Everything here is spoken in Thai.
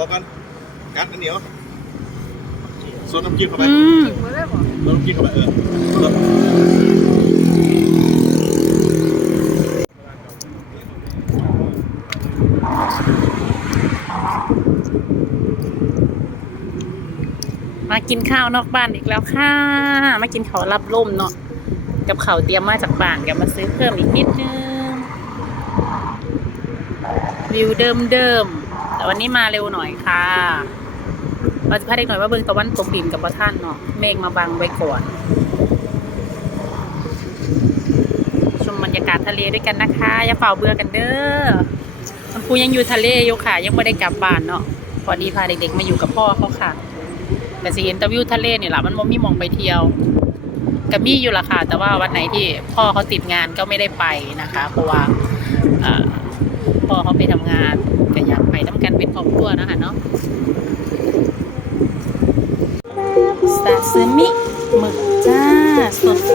หัวกันกัดอันเหนียวส่วนน้ำจิ้มเข้าไปอืมถึงมาได้บ่ส่วนน้ำจิ้มเข้าไปเออแล้วมากินข้าวนอกบ้านอีกแล้วค่ะ มากินข้าวรับลมเนาะ กับข้าวเตรียมมาจากบ้านกับมาซื้อเพิ่มอีกนิดนึง วิวเดิมเดิมๆ แต่วันนี้มาเร็วหน่อยค่ะเราจะพาเด็กหน่อยว่าเบิ่งตะวันตกดินกับพระท่านเนาะเมฆมาบังไว้ก่อน ชมบรรยากาศทะเลด้วยกันนะคะอย่าเฝ้าเบื่อกันเด้อคุณครูยังอยู่ทะเลอยู่ค่ะ ยังไม่ได้กลับบ้านเนาะพอดีพาเด็กๆมาอยู่กับพ่อเขาค่ะแต่สิเห็นตะวิวทะเลนี่แหละมันบ่มีมองไปเที่ยวก็มีอยู่ละค่ะ แต่ว่าวันไหนที่พ่อเขาติดงานก็ไม่ได้ไปนะคะ เพราะว่าพ่อเขาไปทำงานก็อยากไป เนาะซาซิมิหมึกจ้าสด